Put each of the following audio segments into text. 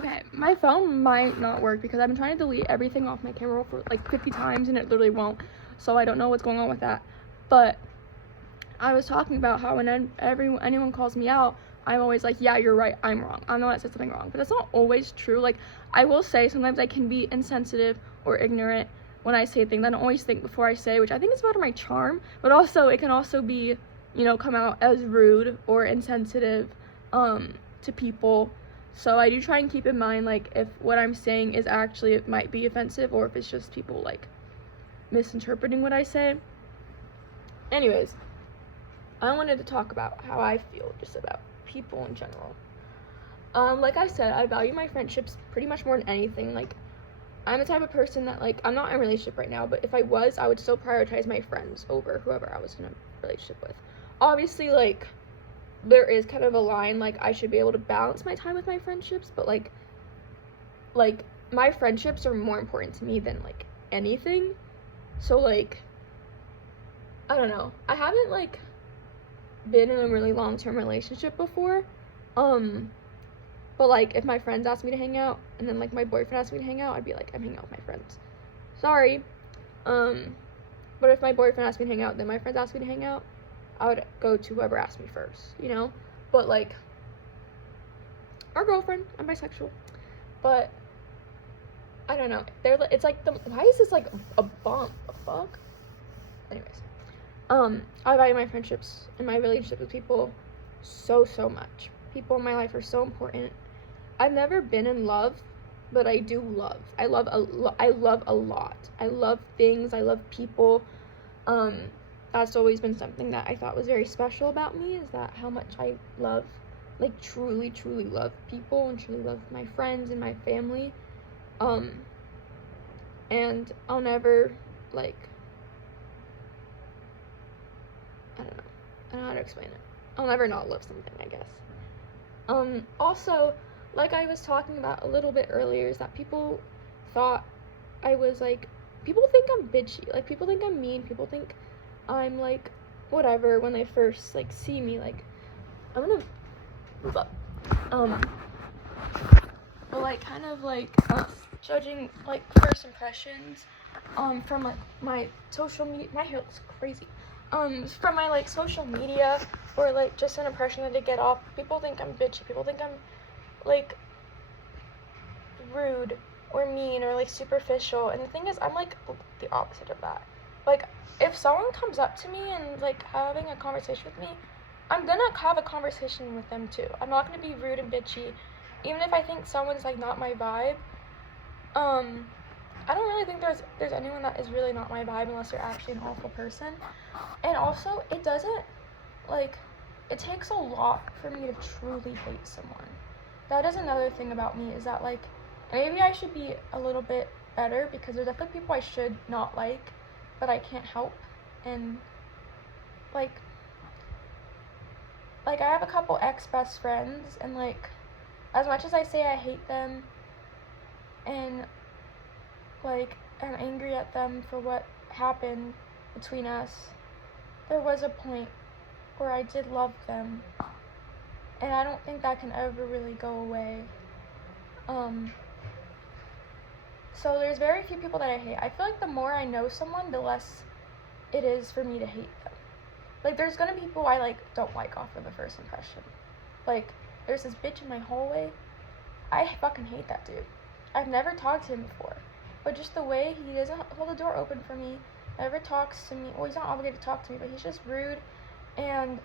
Okay, my phone might not work because I've been trying to delete everything off my camera for like 50 times and it literally won't. So I don't know what's going on with that. But I was talking about how when anyone calls me out, I'm always like, yeah, you're right, I'm wrong. I'm the one that said something wrong. But that's not always true. Like, I will say sometimes I can be insensitive or ignorant when I say things. I don't always think before I say, which I think is part of my charm. But also, it can also be, come out as rude or insensitive to people. So I do try and keep in mind, like, if what I'm saying is actually, it might be offensive, or if it's just people, like, misinterpreting what I say. Anyways, I wanted to talk about how I feel just about people in general. Like I said, I value my friendships pretty much more than anything. Like, I'm the type of person that, like, I'm not in a relationship right now, but if I was, I would still prioritize my friends over whoever I was in a relationship with. Obviously, like, there is kind of a line, like, I should be able to balance my time with my friendships, but, like, my friendships are more important to me than, like, anything. So, like, I don't know. I haven't, like, been in a really long-term relationship before, but, like, if my friends ask me to hang out, and then, like, my boyfriend asked me to hang out, I'd be like, I'm hanging out with my friends. Sorry. But if my boyfriend asked me to hang out, then my friends asked me to hang out, I would go to whoever asked me first, But, like, our girlfriend, I'm bisexual, but, I don't know, it's, like, why is this, like, a bump? The fuck? Anyways, I value my friendships and my relationship with people so much. People in my life are so important. I've never been in love, but I do love. I love a lot. I love things. I love people. That's always been something that I thought was very special about me, is that how much I love, like, truly love people and truly love my friends and my family. And I'll never, like, I don't know how to explain it. I'll never not love something, I guess. Also, like I was talking about a little bit earlier, is that people thought I was, like, people think I'm bitchy. Like, people think I'm mean. People think I'm, like, whatever when they first, like, see me. Like, I'm gonna move up. But, like, kind of, like, judging, like, first impressions, from, like, my social media. My hair looks crazy. From my, like, social media, or, like, just an impression that I get off, people think I'm bitchy. People think I'm, like, rude or mean or, like, superficial. And the thing is, I'm, like, the opposite of that. Like, if someone comes up to me and, like, having a conversation with me, I'm gonna have a conversation with them too. I'm not gonna be rude and bitchy, even if I think someone's, like, not my vibe. I don't really think there's anyone that is really not my vibe unless they're actually an awful person. And also, it doesn't, like, it takes a lot for me to truly hate someone. That is another thing about me, is that, like, maybe I should be a little bit better, because there's definitely people I should not like, but I can't help. And, like, I have a couple ex-best friends, and, like, as much as I say I hate them, and, like, I'm angry at them for what happened between us, there was a point where I did love them, and I don't think that can ever really go away. So there's very few people that I hate. I feel like the more I know someone, the less it is for me to hate them. Like, there's gonna be people I, like, don't like off of the first impression. Like, there's this bitch in my hallway. I fucking hate that dude. I've never talked to him before, but just the way he doesn't hold the door open for me, never talks to me. Well, he's not obligated to talk to me, but he's just rude, and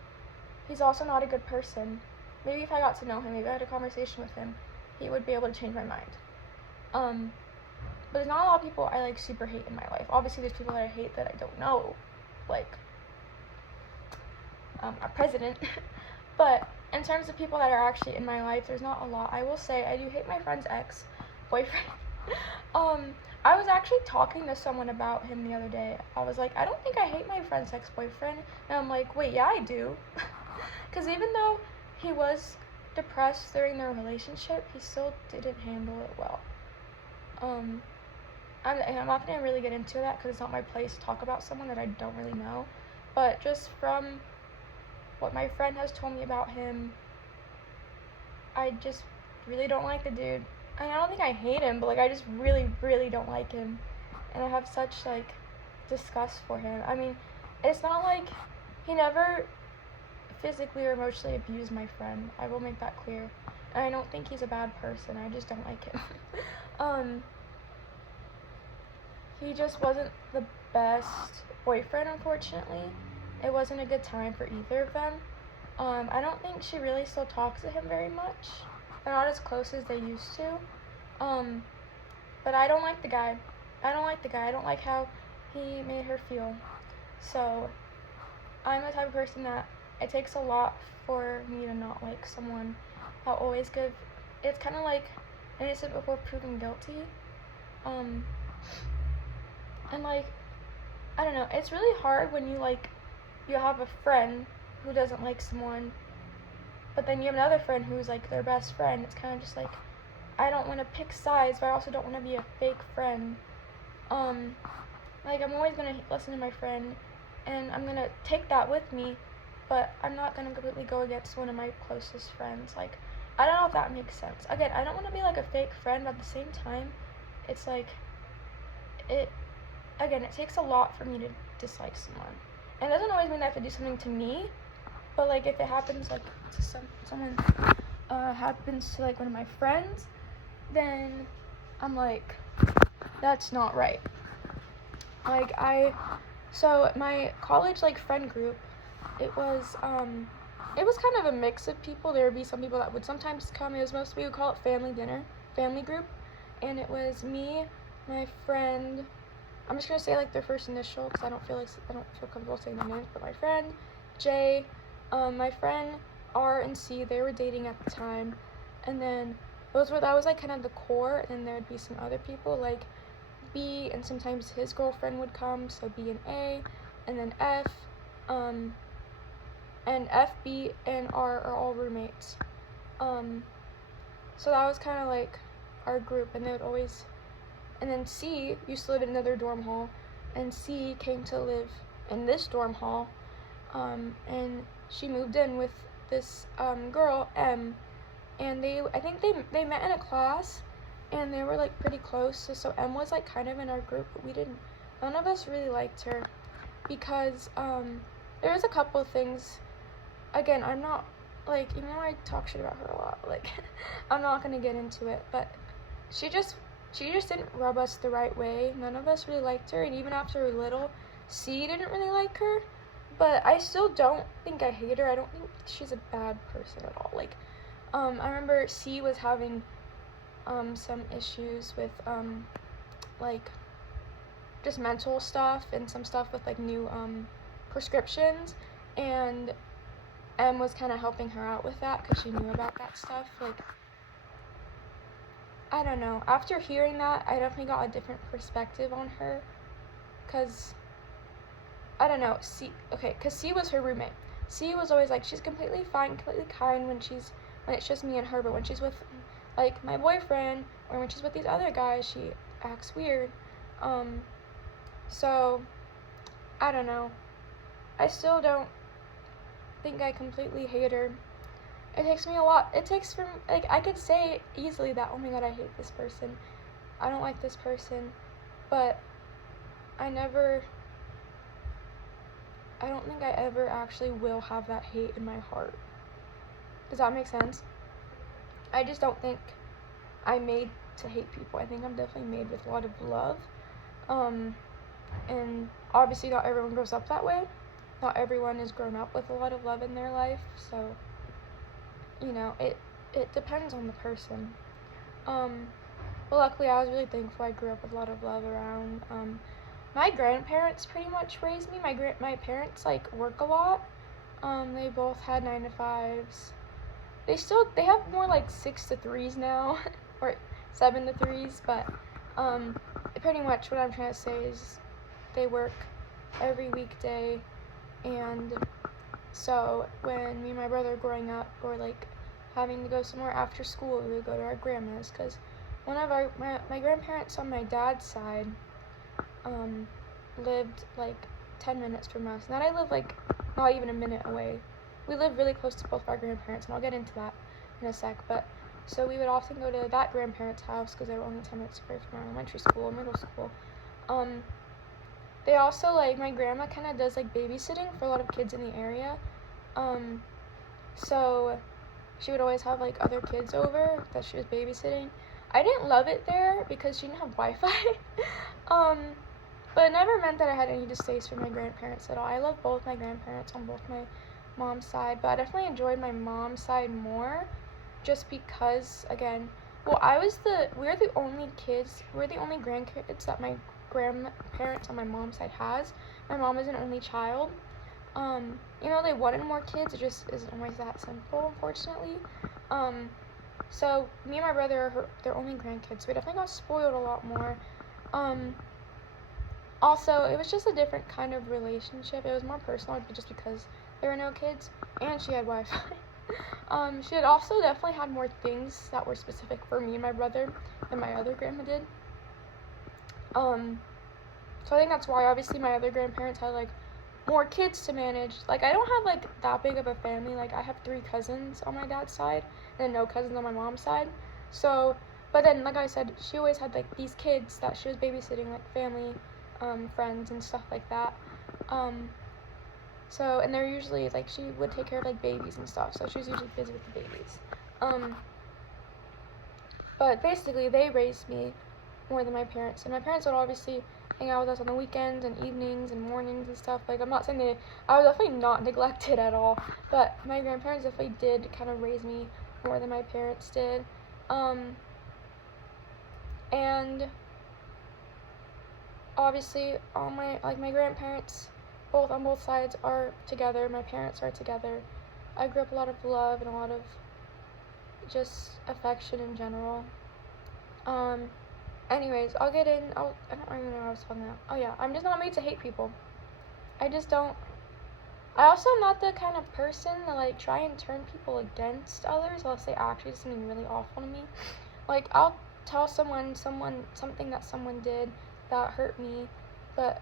he's also not a good person. Maybe if I got to know him, maybe I had a conversation with him, he would be able to change my mind. But there's not a lot of people I, like, super hate in my life. Obviously, there's people that I hate that I don't know, like, our president. But in terms of people that are actually in my life, there's not a lot. I will say I do hate my friend's ex-boyfriend. I was actually talking to someone about him the other day. I was like, I don't think I hate my friend's ex-boyfriend. And I'm like, wait, yeah, I do. Because even though he was depressed during their relationship, he still didn't handle it well. I'm not going to really get into that because it's not my place to talk about someone that I don't really know. But just from what my friend has told me about him, I just really don't like the dude. I don't think I hate him, but like I just really, really don't like him, and I have such like disgust for him. I mean, it's not like he never physically or emotionally abused my friend. I will make that clear. And I don't think he's a bad person. I just don't like him. um, he just wasn't the best boyfriend, unfortunately. It wasn't a good time for either of them. I don't think she really still talks to him very much. They're not as close as they used to. But I don't like the guy. I don't like how he made her feel. So I'm the type of person that it takes a lot for me to not like someone. I'll always give. It's kind of like innocent before proven guilty. And like I don't know. It's really hard when you have a friend who doesn't like someone, but then you have another friend who's like their best friend. It's kind of just like I don't want to pick sides, but I also don't want to be a fake friend. Like I'm always gonna listen to my friend, and I'm gonna take that with me, but I'm not gonna completely go against one of my closest friends. Like I don't know if that makes sense. Again, I don't want to be like a fake friend, but at the same time, it's like it. Again, it takes a lot for me to dislike someone, and it doesn't always mean they have to do something to me. But like if it happens like to someone happens to like one of my friends, then I'm like, that's not right. Like so my college like friend group, it was kind of a mix of people. There would be some people that would sometimes come. It was mostly, we would call it family group, and it was me, my friend. I'm just gonna say like their first initial because I don't feel comfortable saying their names. But my friend Jay, my friend R and C, they were dating at the time, and then that was like kind of the core. And then there would be some other people like B, and sometimes his girlfriend would come, so B and A, and then F, and F, B, and R are all roommates. So that was kind of like our group, and they would always, and then C used to live in another dorm hall, and C came to live in this dorm hall, and she moved in with this girl, M, and I think they met in a class, and they were like pretty close. So M was like kind of in our group, but none of us really liked her because there was a couple of things. Again, I'm not like, even though I talk shit about her a lot, like I'm not gonna get into it, but she just didn't rub us the right way. None of us really liked her, and even after a little, C didn't really like her. But I still don't think I hate her. I don't think she's a bad person at all. Like, I remember C was having some issues with like just mental stuff and some stuff with like new prescriptions, and M was kind of helping her out with that because she knew about that stuff. Like, I don't know. After hearing that, I definitely got a different perspective on her, because I don't know. Because C was her roommate. C was always like, she's completely fine, completely kind when it's just me and her, but when she's with like my boyfriend, or when she's with these other guys, she acts weird. So I don't know. I still don't think I completely hate her. It takes me a lot. It takes from like I could say easily that, oh my god, I hate this person, I don't like this person, but I don't think I ever actually will have that hate in my heart. Does that make sense? I just don't think I'm made to hate people. I think I'm definitely made with a lot of love. And obviously not everyone grows up that way. Not everyone is grown up with a lot of love in their life, so it depends on the person. But luckily I was really thankful I grew up with a lot of love around. My grandparents pretty much raised me. My parents like work a lot. They both had 9 to 5s. They have more like 6 to 3s now, or 7 to 3s. But pretty much what I'm trying to say is they work every weekday, and so when me and my brother growing up were like having to go somewhere after school, we would go to our grandma's, because one of my grandparents on my dad's side lived like 10 minutes from us, and then I live like not even a minute away. We live really close to both of our grandparents, and I'll get into that in a sec. But So we would often go to that grandparent's house because they were only 10 minutes away from our elementary school and middle school. They also, like, my grandma kind of does, like, babysitting for a lot of kids in the area. So she would always have, like, other kids over that she was babysitting. I didn't love it there because she didn't have Wi-Fi. But it never meant that I had any distaste for my grandparents at all. I love both my grandparents on both my mom's side, but I definitely enjoyed my mom's side more just because, again, well, we're the only grandkids that my grandparents on my mom's side has. My mom is an only child. They wanted more kids, it just isn't always that simple, unfortunately. So me and my brother are their only grandkids, so we definitely got spoiled a lot more. Also, it was just a different kind of relationship. It was more personal just because there were no kids, and she had Wi-Fi. She had also definitely had more things that were specific for me and my brother than my other grandma did. So I think that's why, obviously, my other grandparents had, like, more kids to manage. Like, I don't have, like, that big of a family. Like, I have 3 cousins on my dad's side, and no cousins on my mom's side. So, but then, like I said, she always had, like, these kids that she was babysitting, like, family, friends, and stuff like that. So, and they're usually, like, she would take care of, like, babies and stuff, so she was usually busy with the babies. But basically, they raised me more than my parents, and my parents would obviously hang out with us on the weekends and evenings and mornings and stuff. Like, I'm not saying I was definitely not neglected at all, but my grandparents definitely did kind of raise me more than my parents did. And obviously, all my grandparents, on both sides, are together. My parents are together. I grew up a lot of love and a lot of just affection in general. Anyways, I don't even know what I was talking about. Oh yeah, I'm just not made to hate people. I just don't. I also am not the kind of person that, like, try and turn people against others unless they actually did something really awful to me. Like, I'll tell something that someone did that hurt me, but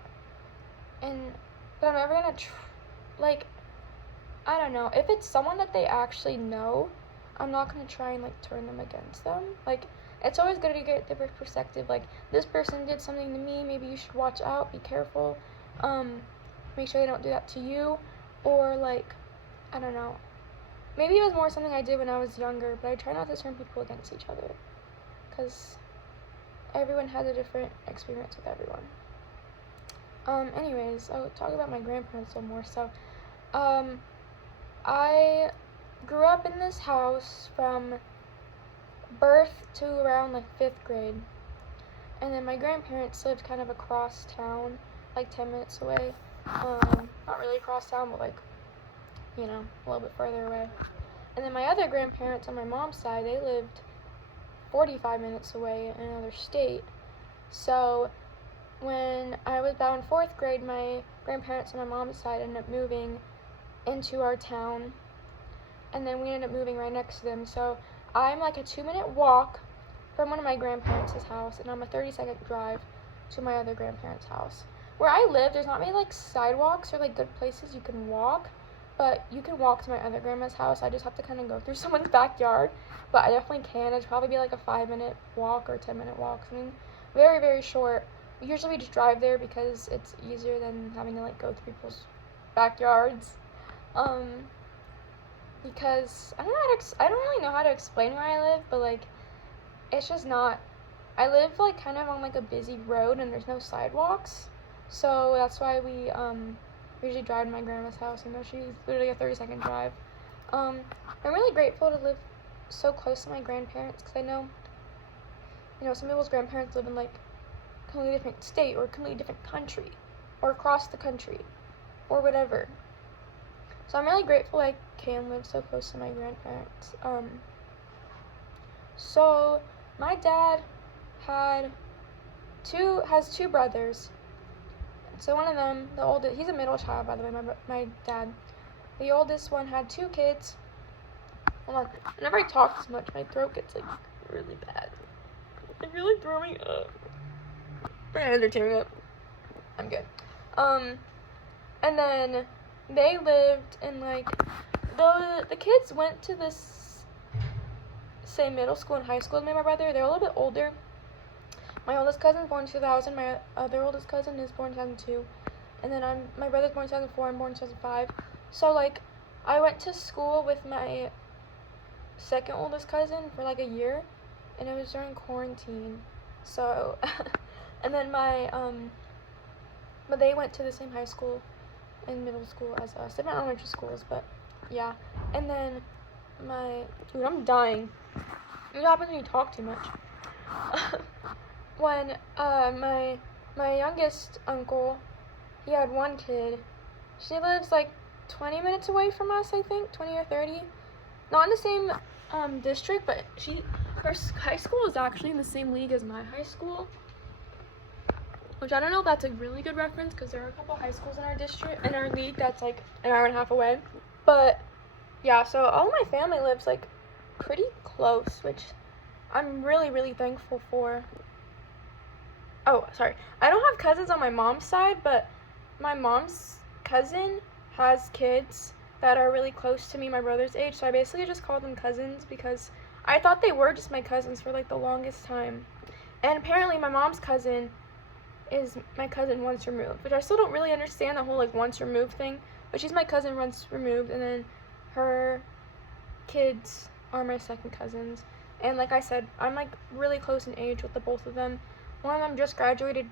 I'm never gonna I don't know, if it's someone that they actually know, I'm not gonna try and, like, turn them against them. Like, it's always good to get the perspective, like, this person did something to me, maybe you should watch out, be careful, make sure they don't do that to you, or, like, I don't know, maybe it was more something I did when I was younger, but I try not to turn people against each other, because everyone has a different experience with everyone. Anyways, I'll talk about my grandparents a little more. So, I grew up in this house from birth to around, like, 5th grade. And then my grandparents lived kind of across town, like 10 minutes away. Not really across town, but, like, a little bit further away. And then my other grandparents on my mom's side, they lived 45 minutes away in another state. So when I was about in 4th grade, my grandparents on my mom's side ended up moving into our town, and then we ended up moving right next to them. So I'm like a 2-minute walk from one of my grandparents' house, and I'm a 30-second drive to my other grandparents' house. Where I live, there's not many, like, sidewalks or, like, good places you can walk, but you can walk to my other grandma's house. I just have to kind of go through someone's backyard, but I definitely can. It'd probably be like a 5-minute walk or 10-minute walk, something very, very short. Usually we just drive there because it's easier than having to, like, go through people's backyards. Because I don't really know how to explain where I live, but, like, it's just not. I live, like, kind of on, like, a busy road, and there's no sidewalks, so that's why we usually drive to my grandma's house, she's literally a 30-second drive. I'm really grateful to live so close to my grandparents, because I know, some people's grandparents live in, like, a completely different state, or a completely different country, or across the country, or whatever. So I'm really grateful I can live so close to my grandparents. So my dad has 2 brothers. So one of them, the oldest, he's a middle child, by the way, my dad. The oldest one had 2 kids. Hold on, whenever I talk too much, my throat gets, like, really bad. I'm really throwing up. They're tearing up. I'm good. And then they lived in, like, the kids went to this same middle school and high school as me and my brother. They're a little bit older. My oldest cousin born 2000. My other oldest cousin is born 2002. And then my brother's born 2004. I'm born 2005. So, like, I went to school with my second oldest cousin for, like, a year. And it was during quarantine. So, and then but they went to the same high school and middle school as us. Different elementary schools, but yeah. And then dude, I'm dying. What happens when you talk too much? When my youngest uncle, he had one kid. She lives like 20 minutes away from us, I think, 20 or 30. Not in the same district, but her high school is actually in the same league as my high school. Which I don't know if that's a really good reference, because there are a couple high schools in our league that's like an hour and a half away. But yeah, so all my family lives like pretty close, which I'm really, really thankful for. Oh, sorry. I don't have cousins on my mom's side, but my mom's cousin has kids that are really close to me, my brother's age, so I basically just call them cousins because I thought they were just my cousins for like the longest time. And apparently my mom's cousin is my cousin once removed, which I still don't really understand the whole like once removed thing, but she's my cousin once removed, and then her kids are my second cousins. And like I said, I'm like really close in age with the both of them. One of them just graduated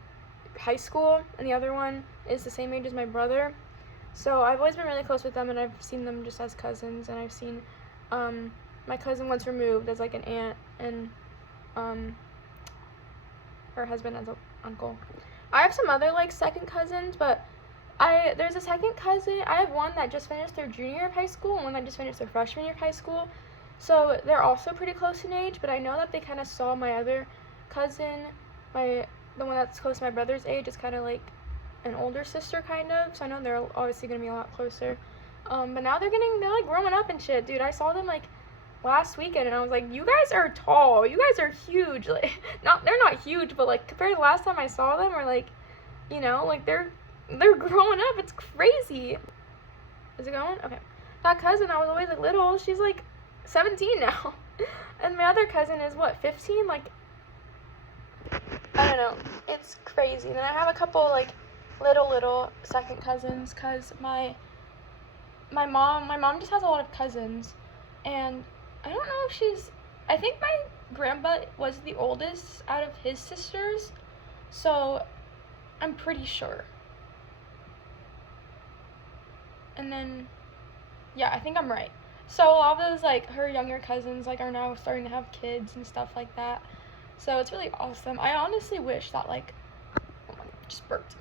high school, and the other one is the same age as my brother. So I've always been really close with them, and I've seen them just as cousins, and I've seen my cousin once removed as like an aunt, and her husband as an uncle. I have some other like second cousins, but there's a second cousin. I have one that just finished their junior year of high school and one that just finished their freshman year of high school. So they're also pretty close in age, but I know that they kind of saw my other cousin, the one that's close to my brother's age, is kind of like an older sister kind of. So I know they're obviously going to be a lot closer. But now they're like growing up and shit, dude. I saw them like last weekend, and I was like, you guys are tall, you guys are huge. Like, they're not huge, but like compared to the last time I saw them, or like, you know, like they're growing up. It's crazy. Is it going? Okay. That cousin, I was always like little, she's like 17 now. And my other cousin is what, 15? Like, I don't know, it's crazy. And then I have a couple like little second cousins, because my mom just has a lot of cousins, and I don't know if I think my grandpa was the oldest out of his sisters, so I'm pretty sure. And then, yeah, I think I'm right. So all those, like, her younger cousins, like, are now starting to have kids and stuff like that. So it's really awesome. I honestly wish that, like, oh my, just burped.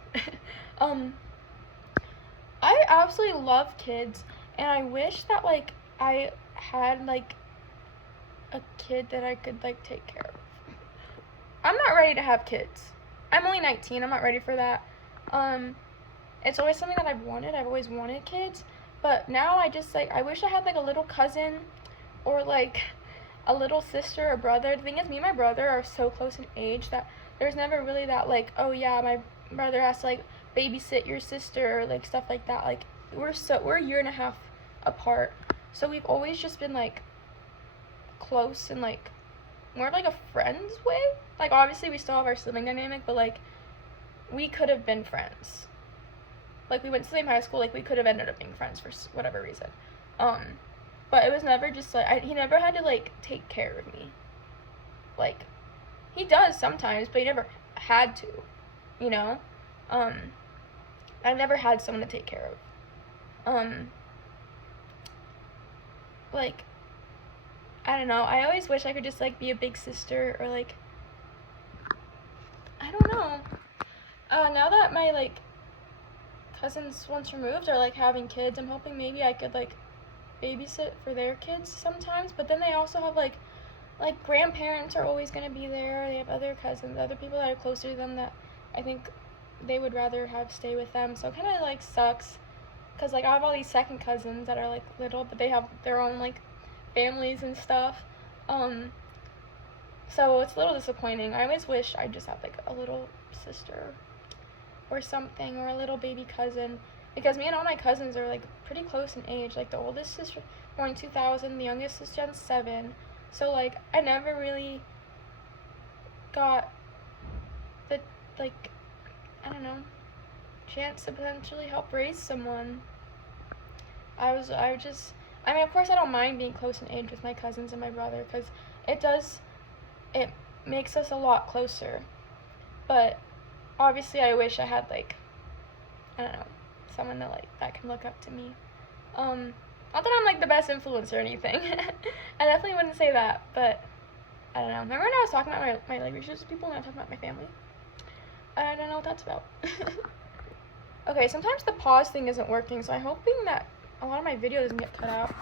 I absolutely love kids, and I wish that, like, I had, like, a kid that I could, like, take care of. I'm not ready to have kids. I'm only 19. I'm not ready for that. It's always something that I've wanted. I've always wanted kids. But now I just, like, I wish I had, like, a little cousin or, like, a little sister or brother. The thing is, me and my brother are so close in age that there's never really that, like, oh, yeah, my brother has to, like, babysit your sister or, like, stuff like that. Like, we're a year and a half apart. So we've always just been, like, close and, like, more like a friends way. Like, obviously we still have our sibling dynamic, but, like, we could have been friends. Like, we went to the same high school, like, we could have ended up being friends for whatever reason. But it was never just, like, he never had to, like, take care of me. Like, he does sometimes, but he never had to, you know? I never had someone to take care of. Like, I don't know, I always wish I could just, like, be a big sister, or, like, I don't know. Now that my, like, cousins once removed are, like, having kids, I'm hoping maybe I could, like, babysit for their kids sometimes, but then they also have, like, grandparents are always going to be there. They have other cousins, other people that are closer to them that I think they would rather have stay with them, so it kind of, like, sucks, because, like, I have all these second cousins that are, like, little, but they have their own, like, families and stuff, so it's a little disappointing. I always wish I just had, like, a little sister or something, or a little baby cousin, because me and all my cousins are, like, pretty close in age. Like, the oldest sister born in 2000, the youngest is Gen 7, So, like, I never really got the, like, I don't know, chance to potentially help raise someone. I mean, of course I don't mind being close in age with my cousins and my brother, because it makes us a lot closer. But obviously I wish I had, like, I don't know, someone that can look up to me. Not that I'm, like, the best influence or anything. I definitely wouldn't say that, but I don't know. Remember when I was talking about my like, relationships with people and I was talking about my family? I don't know what that's about. Okay, sometimes the pause thing isn't working, so I'm hoping that a lot of my video doesn't get cut out.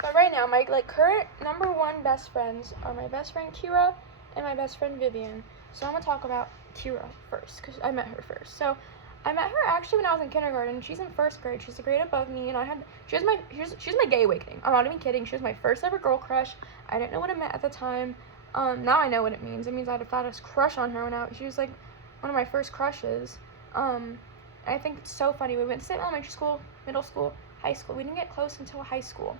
But right now, my, like, current number one best friends are my best friend Kira and my best friend Vivian. So I'm gonna talk about Kira first, because I met her first. So I met her actually when I was in kindergarten. She's in first grade. She's a grade above me, and she was my gay awakening. I'm not even kidding. She was my first ever girl crush. I didn't know what it meant at the time. Now I know what it means. It means I had a crush on her she was, like, one of my first crushes. I think it's so funny. We went to elementary school, middle school, high school. We didn't get close until high school.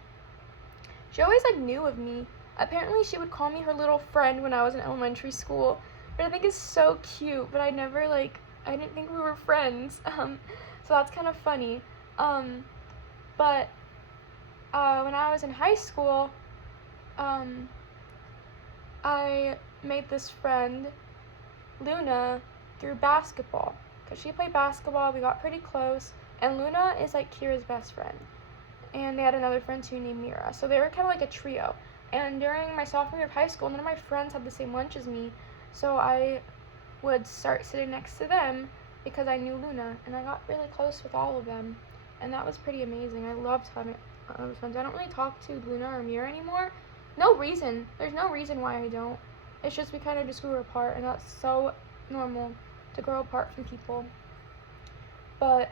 She always, like, knew of me. Apparently she would call me her little friend when I was in elementary school, but I think it's so cute, but I didn't think we were friends. So that's kind of funny. But when I was in high school, I made this friend, Luna, through basketball. Because she played basketball, we got pretty close, and Luna is, like, Kira's best friend. And they had another friend too named Mira. So they were kind of like a trio. And during my sophomore year of high school, none of my friends had the same lunch as me, so I would start sitting next to them because I knew Luna, and I got really close with all of them, and that was pretty amazing. I loved having friends. I don't really talk to Luna or Mira anymore. No reason. There's no reason why I don't. It's just we kind of just grew apart, and that's so normal to grow apart from people. But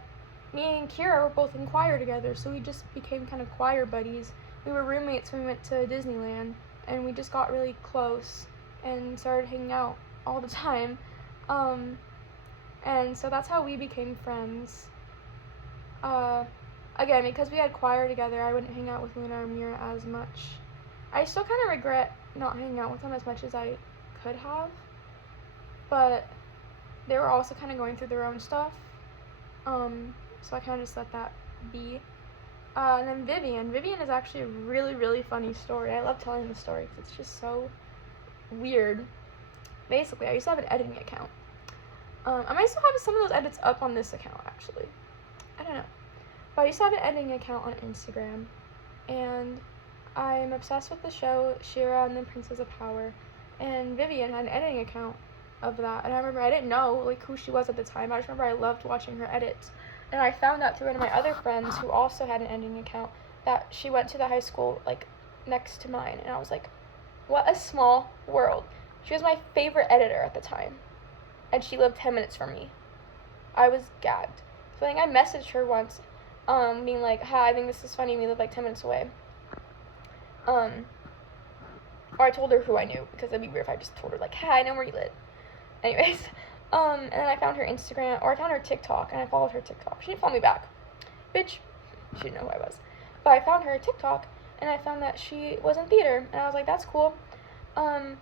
me and Kira were both in choir together, so we just became kind of choir buddies. We were roommates when we went to Disneyland, and we just got really close and started hanging out all the time. And so that's how we became friends. Again, because we had choir together, I wouldn't hang out with Luna or Mira as much. I still kind of regret not hanging out with them as much as I could have, but they were also kind of going through their own stuff, so I kind of just let that be. And then Vivian is actually a really, really funny story. I love telling the story because it's just so weird. Basically, I used to have an editing account. I might still have some of those edits up on this account, actually. I don't know. But I used to have an editing account on Instagram, and I'm obsessed with the show She-Ra and the Princess of Power, and Vivian had an editing account of that, and I remember I didn't know, like, who she was at the time. I just remember I loved watching her edits, and I found out through one of my other friends who also had an editing account that she went to the high school, like, next to mine, and I was like, what a small world. She was my favorite editor at the time, and she lived 10 minutes from me. I was gagged. So I think I messaged her once, being like, hi, I think this is funny, we live like 10 minutes away. Or I told her who I knew, because it'd be weird if I just told her, like, hi, I know where you live. Anyways, and then I found her Instagram, or I found her TikTok, and I followed her TikTok. She didn't follow me back. Bitch. She didn't know who I was. But I found her TikTok, and I found that she was in theater, and I was like, that's cool. And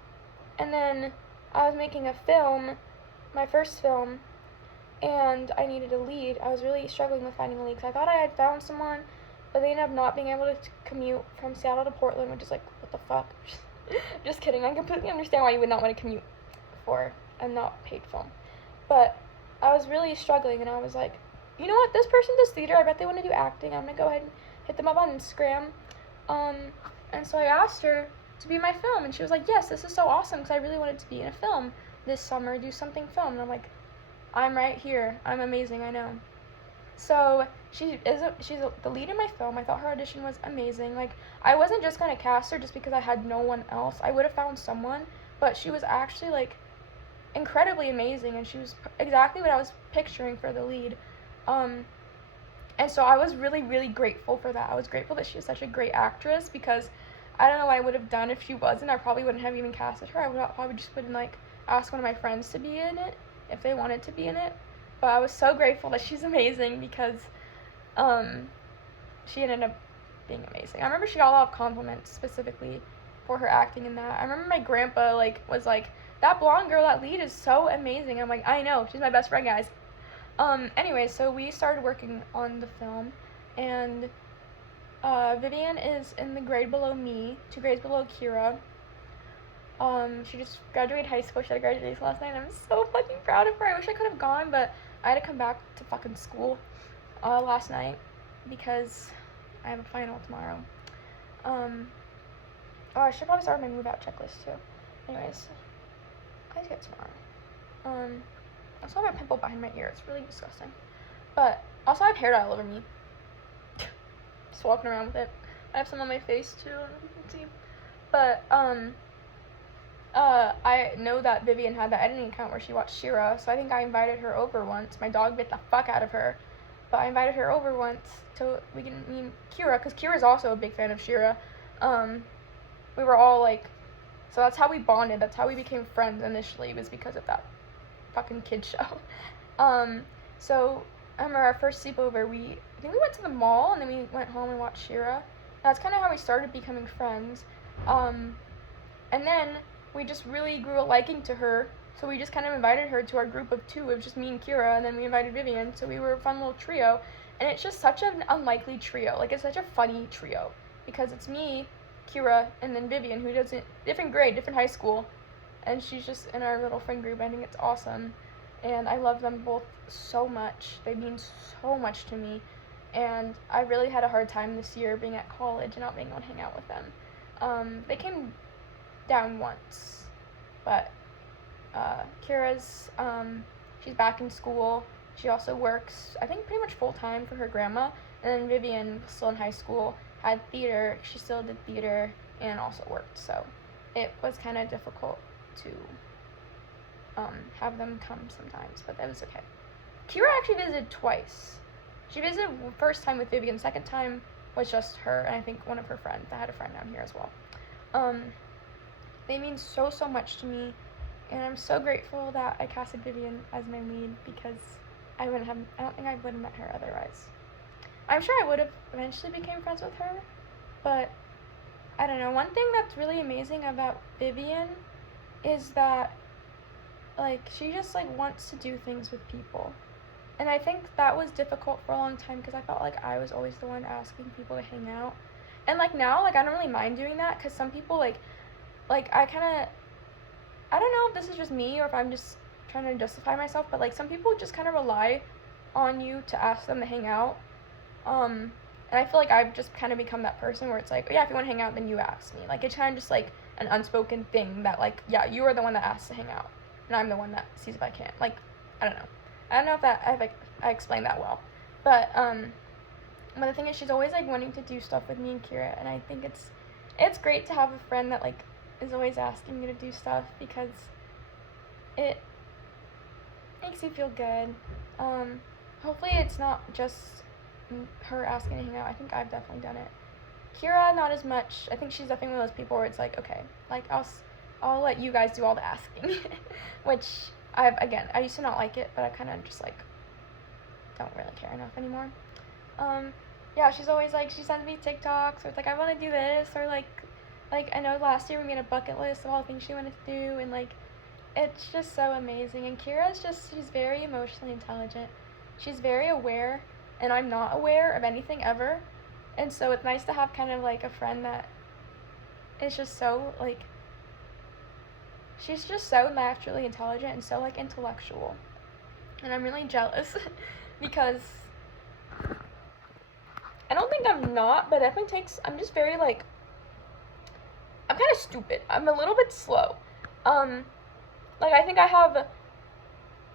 then I was making a film, my first film, and I needed a lead. I was really struggling with finding a lead, because I thought I had found someone, but they ended up not being able to commute from Seattle to Portland, which is like, what the fuck? Just kidding. I completely understand why you would not want to commute for a not paid film. But I was really struggling, and I was like, you know what? This person does theater. I bet they want to do acting. I'm going to go ahead and hit them up on Instagram. And so I asked her to be in my film, and she was like, yes, this is so awesome, because I really wanted to be in a film this summer, do something film. And I'm like, I'm right here. I'm amazing, I know. So she's the lead in my film. I thought her audition was amazing. Like, I wasn't just going to cast her just because I had no one else. I would have found someone, but she was actually, like, incredibly amazing, and she was exactly what I was picturing for the lead. And so I was really, really grateful for that. I was grateful that she was such a great actress, because I don't know what I would have done if she wasn't. I probably wouldn't have even casted her. I would probably just wouldn't, like, ask one of my friends to be in it if they wanted to be in it. But I was so grateful that she's amazing, because she ended up being amazing. I remember she got a lot of compliments, specifically for her acting in that. I remember my grandpa, like, was like, that blonde girl, that lead is so amazing. I'm like, I know, she's my best friend, guys. Anyway, so we started working on the film, and Vivian is in the grade below me, 2 grades below Kira. She just graduated high school. She had a graduation last night, and I'm so fucking proud of her. I wish I could have gone, but I had to come back to fucking school last night because I have a final tomorrow. Oh, I should probably start my move out checklist too. Anyways, I get tomorrow. I also have a pimple behind my ear. It's really disgusting. But also I have hair dye all over me. Just walking around with it. I have some on my face too. I don't know if you can see. But I know that Vivian had that editing account where she watched She-Ra, so I think I invited her over once. My dog bit the fuck out of her, but I invited her over once so we can meet Kira, because Kira's also a big fan of She-Ra. We were all like, so that's how we bonded. That's how we became friends initially, was because of that fucking kid show. So I remember our first sleepover, I think we went to the mall and then we went home and watched She-Ra. That's kind of how we started becoming friends. And then we just really grew a liking to her, so we just kind of invited her to our group of 2. It was just me and Kira, and then we invited Vivian, so we were a fun little trio. And it's just such an unlikely trio. Like, it's such a funny trio, because it's me, Kira, and then Vivian, who does it different grade, different high school, and she's just in our little friend group. I think it's awesome, and I love them both so much. They mean so much to me, and I really had a hard time this year being at college and not being able to hang out with them. They came down once, but Kira's, she's back in school. She also works, I think, pretty much full-time for her grandma, and then Vivian was still in high school, had theater. She still did theater and also worked, so it was kind of difficult to have them come sometimes, but that was okay. Kira actually visited twice. She visited first time with Vivian, second time was just her, and I think one of her friends. I had a friend down here as well. They mean so much to me, and I'm so grateful that I casted Vivian as my lead, because I don't think I would have met her otherwise. I'm sure I would have eventually became friends with her, but I don't know. One thing that's really amazing about Vivian is that, like, she just, like, wants to do things with people. And I think that was difficult for a long time, because I felt like I was always the one asking people to hang out. And, like, now, like, I don't really mind doing that, because some people, like, I don't know if this is just me or if I'm just trying to justify myself, but, like, some people just kind of rely on you to ask them to hang out. And I feel like I've just kind of become that person where it's like, oh, yeah, if you want to hang out, then you ask me. Like, it's kind of just, like, an unspoken thing that, like, yeah, you are the one that asks to hang out, and I'm the one that sees if I can. Like, I don't know if that I explained that well, but the thing is, she's always, like, wanting to do stuff with me and Kira, and I think it's great to have a friend that, like, is always asking you to do stuff, because it makes you feel good. Hopefully it's not just her asking to hang out. I think I've definitely done it. Kira, not as much. I think she's definitely one of those people where it's like, okay, like, I'll let you guys do all the asking, which I used to not like it, but I kind of just, like, don't really care enough anymore. Yeah, she's always, like, she sends me TikToks, or it's like, I want to do this, or, like, I know last year we made a bucket list of all the things she wanted to do, and, like, it's just so amazing. And she's very emotionally intelligent. She's very aware, and I'm not aware of anything ever, and so it's nice to have kind of, like, a friend that is just so, like, she's just so naturally intelligent and so, like, intellectual, and I'm really jealous because I don't think I'm not, but it definitely I'm just very, like, I'm kind of stupid. I'm a little bit slow. Like, I think I have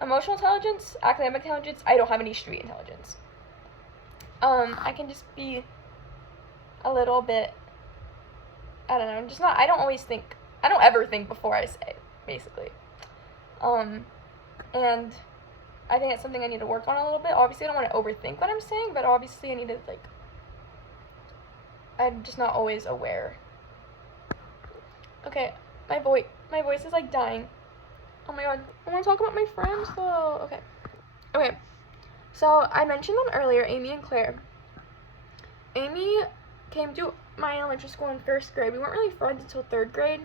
emotional intelligence, academic intelligence. I don't have any street intelligence. I can just be a little bit, I don't know, I don't ever think before I say, basically. And I think it's something I need to work on a little bit. Obviously, I don't want to overthink what I'm saying, but obviously I need to, like, I'm just not always aware. Okay, my voice is, like, dying. Oh my god, I want to talk about my friends, though. Okay, so I mentioned them earlier, Amy and Claire. Amy came to my elementary school in first grade. We weren't really friends until third grade.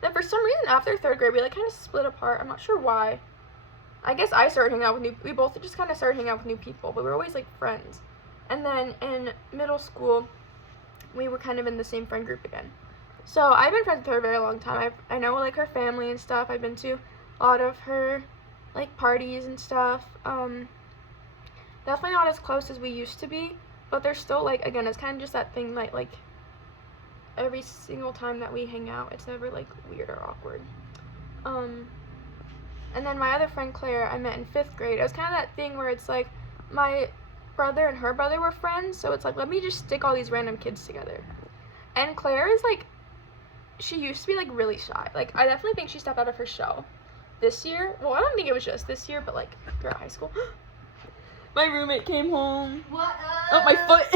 Then for some reason after third grade, we like kind of split apart. I'm not sure why. I guess I started hanging out with we both just kind of started hanging out with new people, but we were always like friends. And then in middle school, we were kind of in the same friend group again. So I've been friends with her a very long time. I know like her family and stuff. I've been to a lot of her like parties and stuff. Definitely not as close as we used to be, but there's still like, again, it's kind of just that thing like every single time that we hang out, it's never like weird or awkward. And then my other friend Claire, I met in 5th grade. It was kind of that thing where it's like my brother and her brother were friends, so it's like, let me just stick all these random kids together. And Claire is like, she used to be like really shy. Like, I definitely think she stepped out of her shell this year. Well, I don't think it was just this year, but like throughout high school. My roommate came home. What? Oh, my foot.